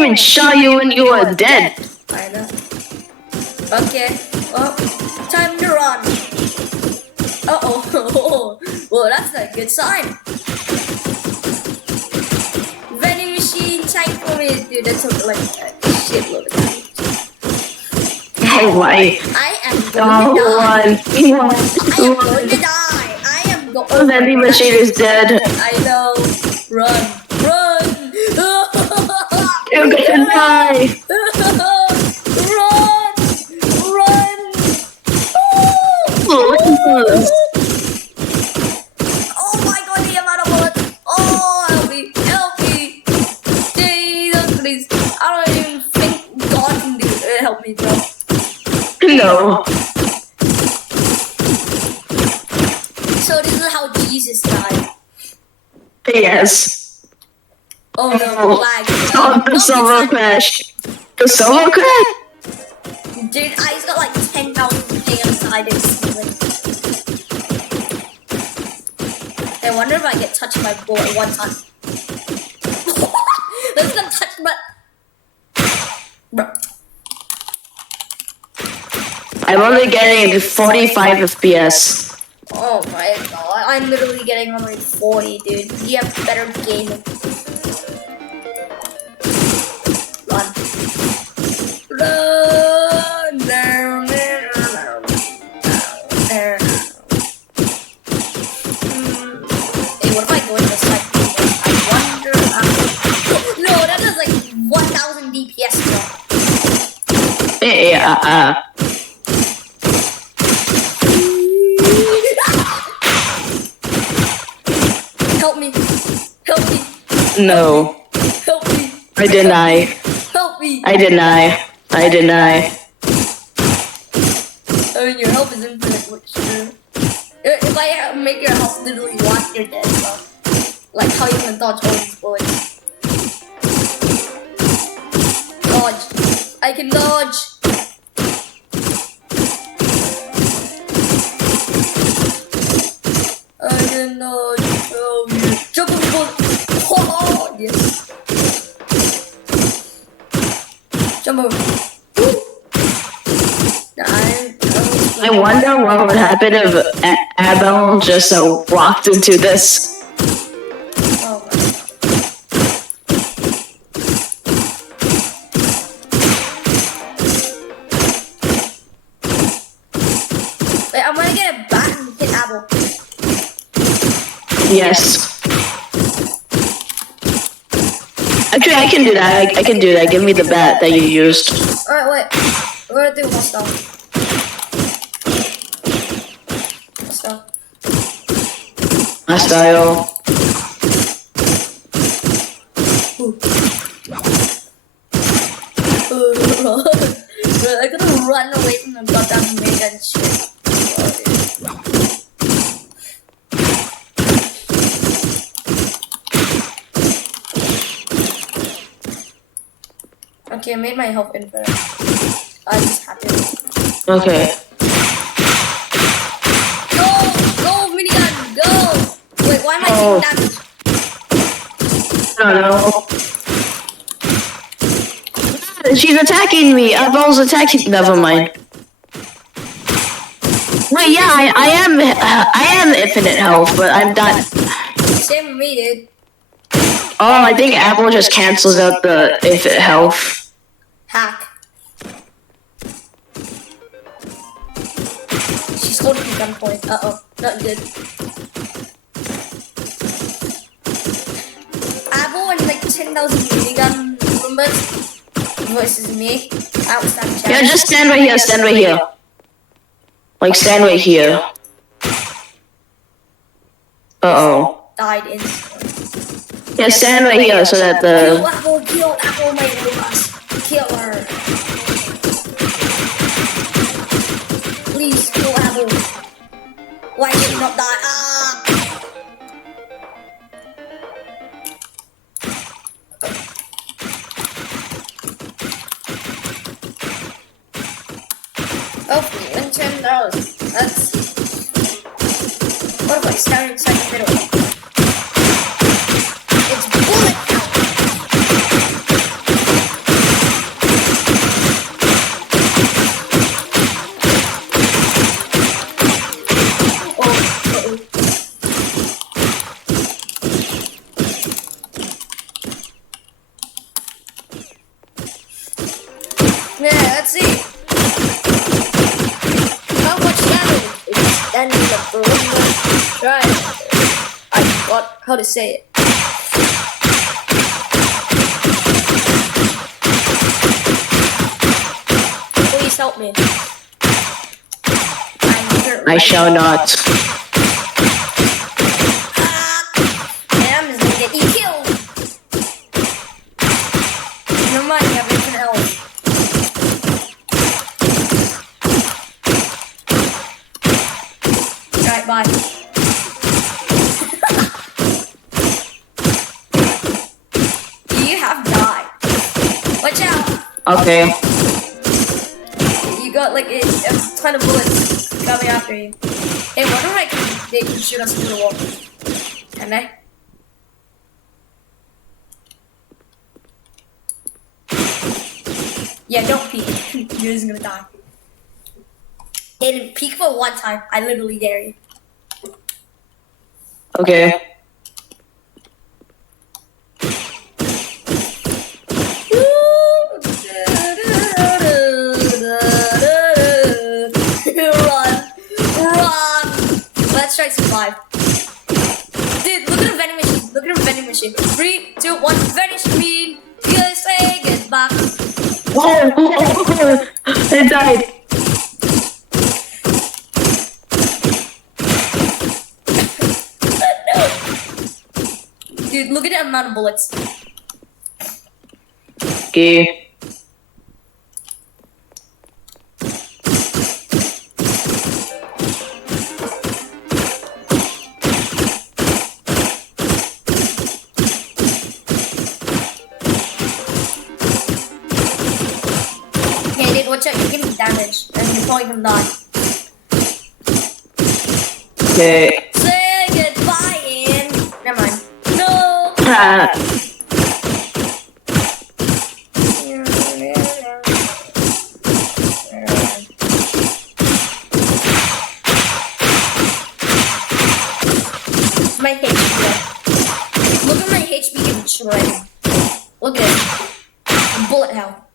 even shot you when you were dead. I know. Okay. Well, time to run. Uh-oh. Well, that's a good sign. Vending machine, tank for me. Dude, that took like a shitload of time. Oh my. I am going to die. I am going to die. The vending machine is dead. I know. Run. You're gonna die. Run. Oh my god, the amount of bullets. Oh, help me. Jesus, please. I don't even think God can help me, bro. No. So this is how Jesus died. Yes. Oh no, lag. The server crashed. The server crashed? Dude, I just got like 10,000 ping inside this. I wonder if I get touched by a bullet one time. Let's get touched by... Bro. I'm only getting 45 FPS. Oh my god, I'm literally getting only 40, dude. You have better gaming. Run. Down. Hey, what if I go in this side? I wonder how... No, that does like 1,000 DPS drop. Yeah. Help me. No. Help me. I deny. Help me. I deny. I mean, your health is infinite, which is true. If I make your health literally one, you're dead, so. Like how you can dodge all these bullets. Dodge. I can dodge. I can dodge. Oh, yeah. Jump on the bullet. Oh, yes. Jump over. I wonder what would happen if Abel just walked into this. Oh my god. Wait, I'm gonna get a bat and hit Abel. Yes. Actually, I can do that. I can do that. Give me the bat that you used. Alright, wait. We're gonna do hostile. Hostile. I gotta run away from the goddamn mega and shit. Okay, I made my health infinite. I just had to. Okay. Go, minigun, go! Wait, why am I taking damage? I don't know. She's attacking me. Abel's attacking. Never mind. Wait, yeah, I am infinite health, but I'm not. Same with me, dude. Oh, I think Abel just cancels out the infinite health. Hack. She's holding the gunpoint. Uh-oh, not good. Abel and like 10,000 minigun Roombas versus me. Outstand challenge. Yeah, just stand right here. Stand right here. Like stand right here. Uh-oh. Died instantly. Yeah, stand right here so that the... Kill Apple, my Roombas. Kill her. Please kill Apple. Why did she not die? Ah! Oh, and $10. That's... What if I stand inside the middle? It's bullet hell. Yeah, let's see. How much damage is standing the Roomba? Right. I forgot how to say it. Please help me. I shall not. I'm just gonna get you killed. Never mind, you have infinite health. Alright, bye. You have died. Watch out. Okay. You got like a ton of bullets coming after you. Hey, wonder if they can shoot us through the wall. Can they? Yeah, don't peek. You're just gonna die. Aiden, peek for one time. I literally dare you. Okay. Run! Let's try survive. Dude, look at the vending machine. Look at the vending machine. 3, 2, 1, vending machine. You say goodbye. Oh, it died. Dude, look at the amount of bullets. Okay. Okay, dude, watch out. You're getting damage. And you're probably gonna die. Okay. Say goodbye, Ian. Never mind. No! Ah. My HP. Look at my HP getting shredded. Look at it. Bullet hell.